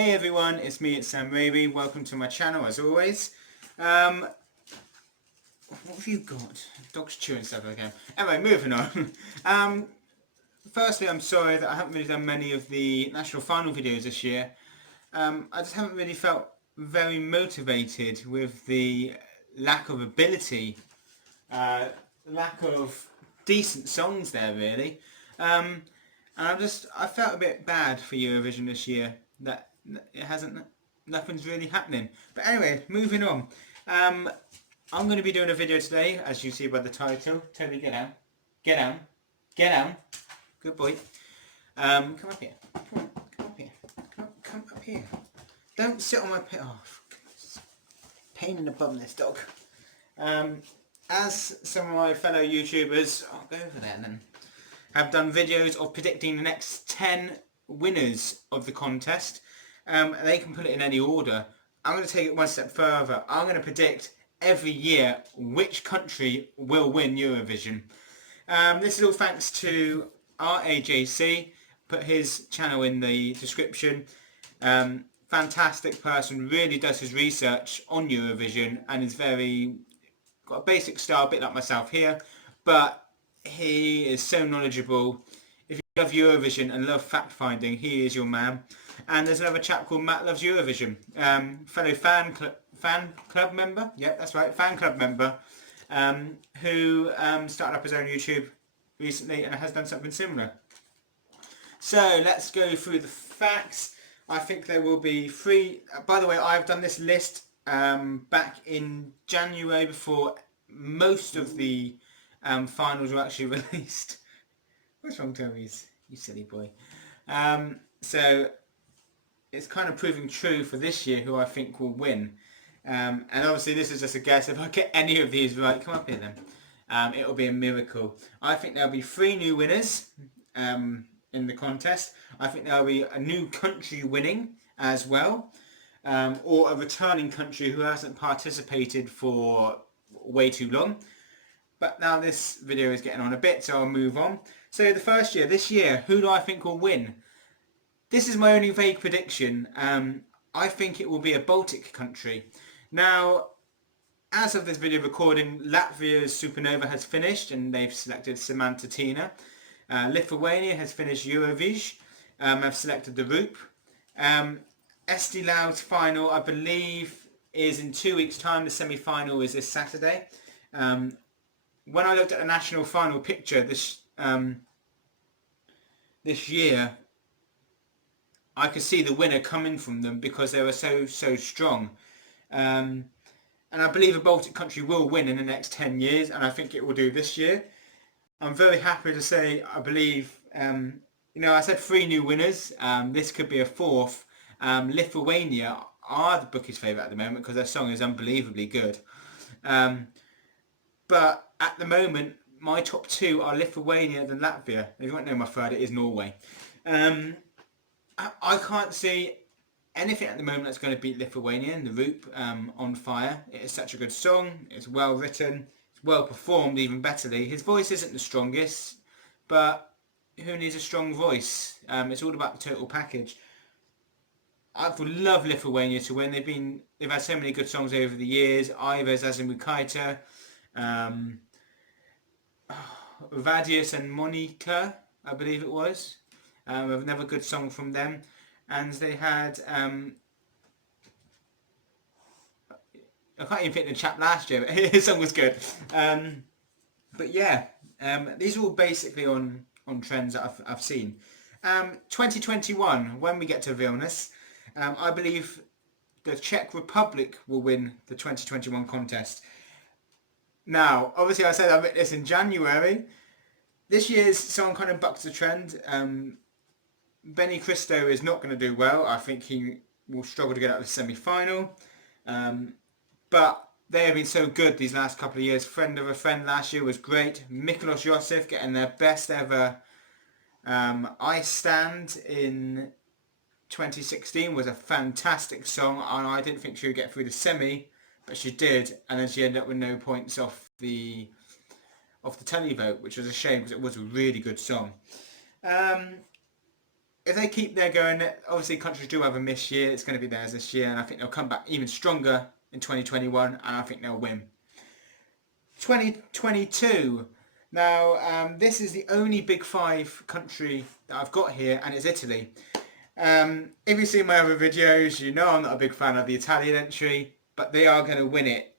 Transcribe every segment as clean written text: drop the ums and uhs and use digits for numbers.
Hey everyone, it's me, it's Rabey. Welcome to my channel as always. What have you got? Dog's chewing stuff again. Anyway, moving on. Firstly, I'm sorry that I haven't really done many of the national final videos this year. I just haven't really felt very motivated with the lack of ability, lack of decent songs there really. And I felt a bit bad for Eurovision this year that nothing's really happening. But anyway, moving on. I'm going to be doing a video today, as you see by the title. Toby, get down. Get down. Get down. Good boy. Come up here. Come up here. Come up here. Don't sit on my pit. Oh, pain in the bum, this dog. As some of my fellow YouTubers, I'll go over there then, have done videos of predicting the next 10 winners of the contest. They can put it in any order. I'm going to take it one step further. I'm going to predict every year which country will win Eurovision. This is all thanks to RAJC. Put his channel in the description. Fantastic person, really does his research on Eurovision and is got a basic style, a bit like myself here, but he is so knowledgeable. If you love Eurovision and love fact finding, he is your man. And there's another chap called Mattloveseurovision, fellow fan club member. Yep, that's right, fan club member, who started up his own YouTube recently and has done something similar. So let's go through the facts. I think there will be 3. By the way, I've done this list back in January before most of the finals were actually released. What's wrong, Toby? You silly boy. So it's kind of proving true for this year who I think will win. And obviously this is just a guess. If I get any of these right, come up here then. It'll be a miracle. I think there'll be 3 new winners in the contest. I think there'll be a new country winning as well. Or a returning country who hasn't participated for way too long. But now this video is getting on a bit, so I'll move on. So the first year, this year, who do I think will win? This is my only vague prediction. I think it will be a Baltic country. Now, as of this video recording, Latvia's Supernova has finished and they've selected Samantha Tina. Lithuania has finished Eurovision, have selected the Roop. SD Lao's final, I believe, is in 2 weeks' time. The semi-final is this Saturday. When I looked at the national final picture this year, I could see the winner coming from them because they were so strong. And I believe a Baltic country will win in the next 10 years, and I think it will do this year. I'm very happy to say I believe, I said 3 new winners. This could be a 4th. Lithuania are the bookies' favourite at the moment because their song is unbelievably good. But at the moment, my top 2 are Lithuania and Latvia. If you want to know my third, it is Norway. I can't see anything at the moment that's going to beat Lithuania and the Roop on fire. It is such a good song. It's well written. It's well performed, even betterly. His voice isn't the strongest, but who needs a strong voice? It's all about the total package. I would love Lithuania to win. They've had so many good songs over the years. Ivers, Azemukaita, Vadius and Monika, I believe it was. Another good song from them. And they had, I can't even pick the chap last year, but his song was good. But yeah, these are all basically on trends that I've seen. 2021, when we get to Vilnius, I believe the Czech Republic will win the 2021 contest. Now, obviously I said I read this in January. This year's song kind of bucks the trend. Benny Cristo is not going to do well. I think he will struggle to get out of the semi-final. But they have been so good these last couple of years. Friend of a Friend last year was great. Miklos Joseph getting their best ever I Stand in 2016 was a fantastic song, and I didn't think she would get through the semi, but she did, and then she ended up with no points off the televote, which was a shame because it was a really good song. if they keep their going, obviously countries do have a miss year. It's going to be theirs this year, and I think they'll come back even stronger in 2021, and I think they'll win. 2022. Now, this is the only Big Five country that I've got here, and it's Italy. If you've seen my other videos, you know I'm not a big fan of the Italian entry, but they are going to win it.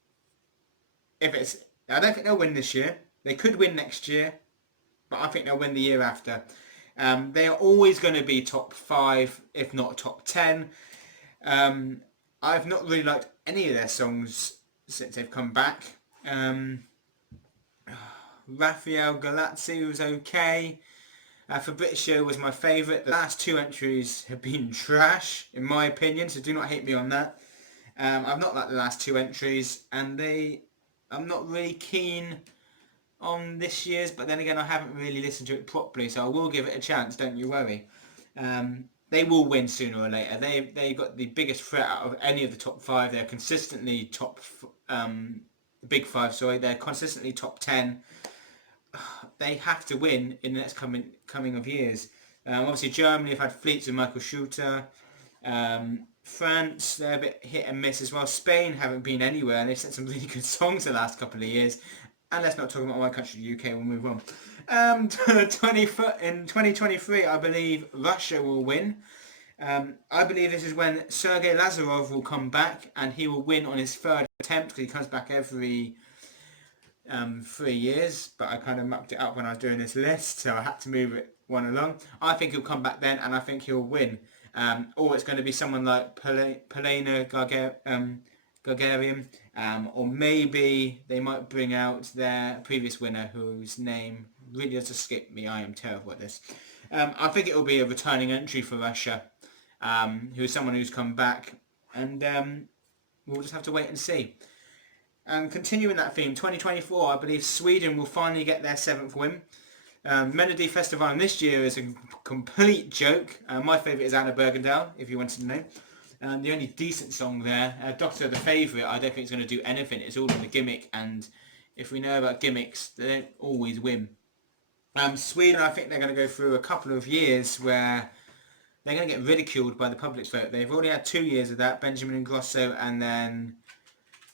I don't think they'll win this year. They could win next year, but I think they'll win the year after. They are always going to be top 5, if not top 10. I've not really liked any of their songs since they've come back. Raphael Galazzi was okay. Fabrizio was my favourite. The last 2 entries have been trash, in my opinion, so do not hate me on that. I've not liked the last 2 entries, and I'm not really keen on this year's, but then again I haven't really listened to it properly, so I will give it a chance, don't you worry. They will win sooner or later. They got the biggest threat out of any of the top 5. They're consistently the Big 5, sorry, they're consistently top 10. They have to win in the next coming of years. Obviously Germany have had fleets of Michael Schulte. France, they're a bit hit and miss as well. Spain haven't been anywhere, and they've sent some really good songs the last couple of years. And let's not talk about my country, the UK, we'll move on. In 2023, I believe Russia will win. I believe this is when Sergei Lazarov will come back, and he will win on his 3rd attempt, because he comes back every 3 years, but I kind of mucked it up when I was doing this list, so I had to move it one along. I think he'll come back then, and I think he'll win. Or it's going to be someone like Polina Gagarin, or maybe they might bring out their previous winner, whose name really does escape me. I am terrible at this. I think it will be a returning entry for Russia, who is someone who's come back, and we'll just have to wait and see. Continuing that theme, 2024, I believe Sweden will finally get their 7th win. Melodifestivalen this year is a complete joke. My favourite is Anna Bergendahl, if you wanted to know. The only decent song there, Doctor the Favourite, I don't think it's going to do anything. It's all in the gimmick, and if we know about gimmicks, they don't always win. Sweden, I think they're going to go through a couple of years where they're going to get ridiculed by the public's vote. They've already had 2 years of that, Benjamin Ingrosso, and then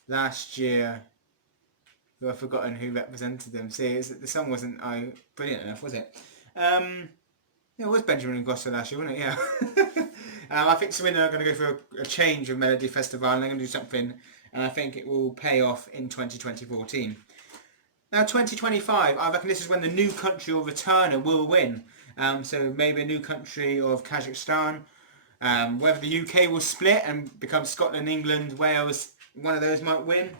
last year, I've forgotten who represented them. See, the song wasn't brilliant enough, was it? It was Benjamin Ingrosso last year, wasn't it? Yeah. I think Sweden are going to go for a change of Melodifestivalen, and they're going to do something, and I think it will pay off in 2014. Now 2025, I reckon this is when the new country or returner will win. So maybe a new country of Kazakhstan. Whether the UK will split and become Scotland, England, Wales, one of those might win.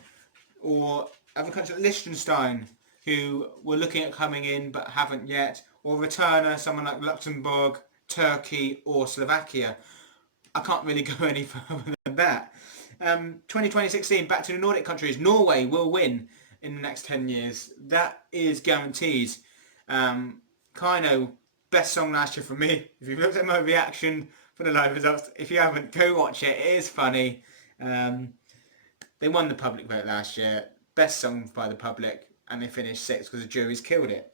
Or other countries like Liechtenstein, who were looking at coming in but haven't yet. Or returner, someone like Luxembourg, Turkey or Slovakia. I can't really go any further than that. 2016, back to the Nordic countries. Norway will win in the next 10 years. That is guaranteed. Kino, best song last year for me. If you've looked at my reaction for the live results, if you haven't, go watch it. It is funny. They won the public vote last year. Best song by the public, and they finished 6th because the juries killed it.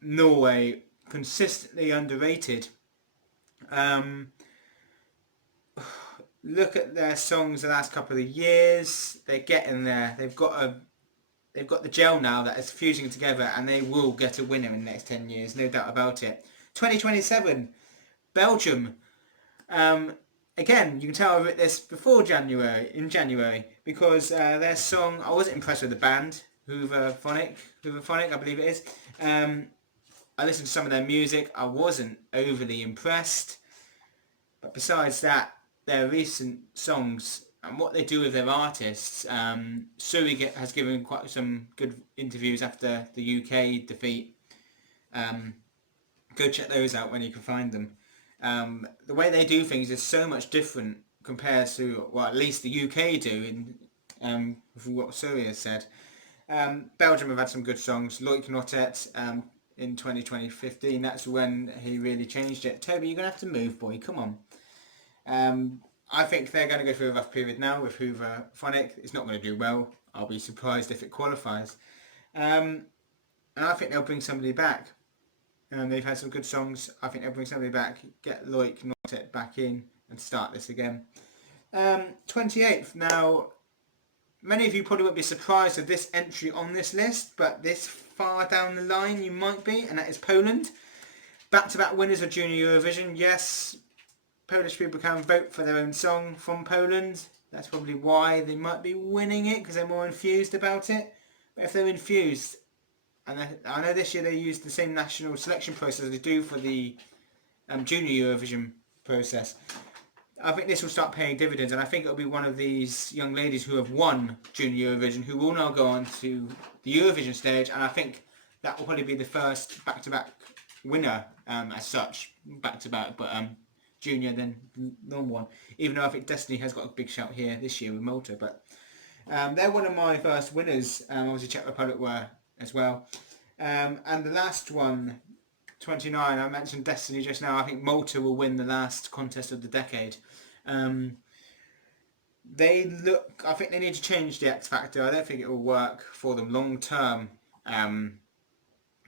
Norway, consistently underrated. Look at their songs the last couple of years. They're getting there. They've got the gel now that is fusing together, and they will get a winner in the next 10 years, no doubt about it. 2027, Belgium. Again, you can tell I wrote this before January, because their song, I wasn't impressed with the band, Hooverphonic, I believe it is. I listened to some of their music, I wasn't overly impressed. But besides that, their recent songs and what they do with their artists, Suri has given quite some good interviews after the UK defeat. Go check those out when you can find them. The way they do things is so much different compared to what at least the UK do in what Suri has said. Belgium have had some good songs. Loic Notet in 2015, that's when he really changed it. Toby, you're going to have to move, boy, come on. I think they're going to go through a rough period now with Hooverphonic. It's not going to do well. I'll be surprised if it qualifies. And I think they'll bring somebody back. They've had some good songs. I think they'll bring somebody back, get Loic Nortet back in and start this again. 28th. Now, many of you probably won't be surprised at this entry on this list, but this far down the line you might be, and that is Poland. Back-to-back winners of Junior Eurovision. Yes, Polish people can vote for their own song from Poland. That's probably why they might be winning it, because they're more enthused about it. But if they're enthused, and I know this year they used the same national selection process as they do for the Junior Eurovision process. I think this will start paying dividends, and I think it'll be one of these young ladies who have won Junior Eurovision who will now go on to the Eurovision stage, and I think that will probably be the first back-to-back winner as such, back-to-back, but Junior then normal one. Even though I think Destiny has got a big shout here this year with Malta, but they're one of my first winners. Obviously Czech Republic were as well. And the last one, 29, I mentioned Destiny just now. I think Malta will win the last contest of the decade. I think they need to change the X Factor. I don't think it will work for them long term.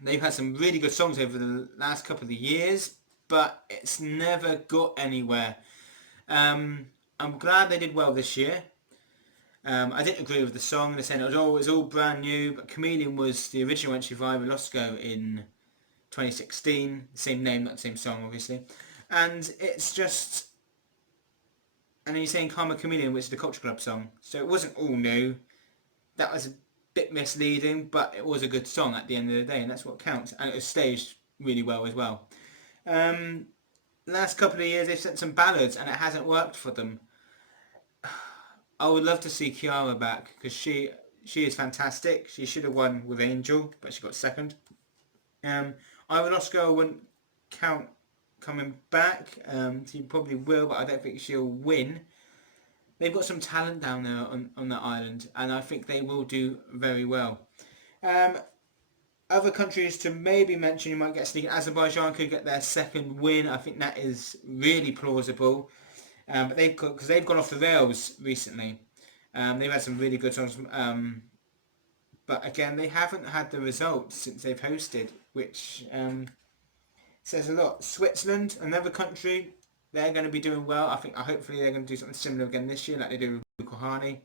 They've had some really good songs over the last couple of years, but it's never got anywhere. I'm glad they did well this year. I didn't agree with the song. They said it was all brand new, but Chameleon was the original entry via Velosko in 2016. Same name, not the same song, obviously. And it's just... And then you're saying Karma Chameleon, which is the Culture Club song. So it wasn't all new. That was a bit misleading, but it was a good song at the end of the day, and that's what counts. And it was staged really well as well. Last couple of years they've sent some ballads, and it hasn't worked for them. I would love to see Kiara back, because she is fantastic. She should have won with Angel, but she got second. Velosko wouldn't count coming back. She probably will, but I don't think she'll win. They've got some talent down there on the island, and I think they will do very well. Other countries to maybe mention, you might get sneaking. Azerbaijan could get their second win. I think that is really plausible. But because they've gone off the rails recently. They've had some really good songs. But again, they haven't had the results since they've hosted, which says a lot. Switzerland, another country, they're going to be doing well. Hopefully they're going to do something similar again this year, like they do with Kohani.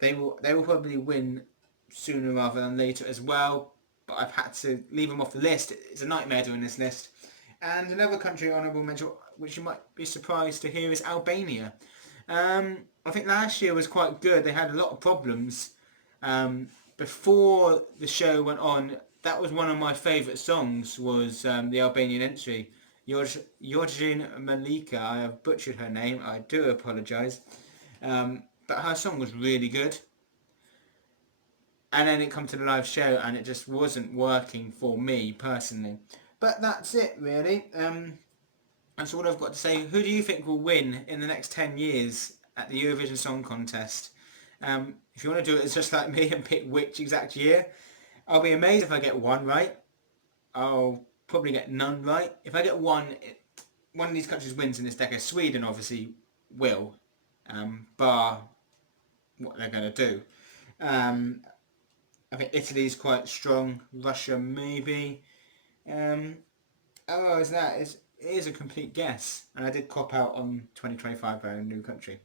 They will probably win sooner rather than later as well. But I've had to leave them off the list. It's a nightmare doing this list. And another country honourable mention, which you might be surprised to hear, is Albania. I think last year was quite good. They had a lot of problems. Before the show went on, that was one of my favourite songs, was the Albanian entry. Yorjin Malika, I have butchered her name, I do apologise. But her song was really good. And then it come to the live show and it just wasn't working for me personally. But that's it really. That's all I've got to say. Who do you think will win in the next 10 years at the Eurovision Song Contest? If you want to do it, it's just like me and pick which exact year. I'll be amazed if I get one right. I'll probably get none right. If I get one of these countries wins in this decade. Sweden obviously will, bar what they're going to do. I think Italy's quite strong. Russia maybe. Otherwise it is a complete guess. And I did cop out on 2025 by a new country.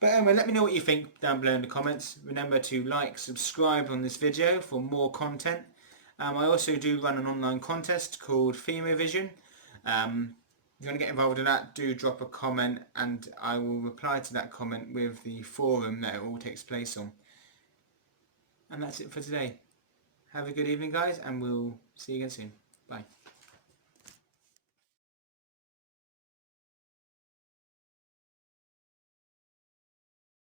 But anyway, let me know what you think down below in the comments. Remember to like, subscribe on this video for more content. I also do run an online contest called Eurovision. If you want to get involved in that, do drop a comment and I will reply to that comment with the forum that it all takes place on. And that's it for today. Have a good evening guys, and we'll see you again soon. Bye.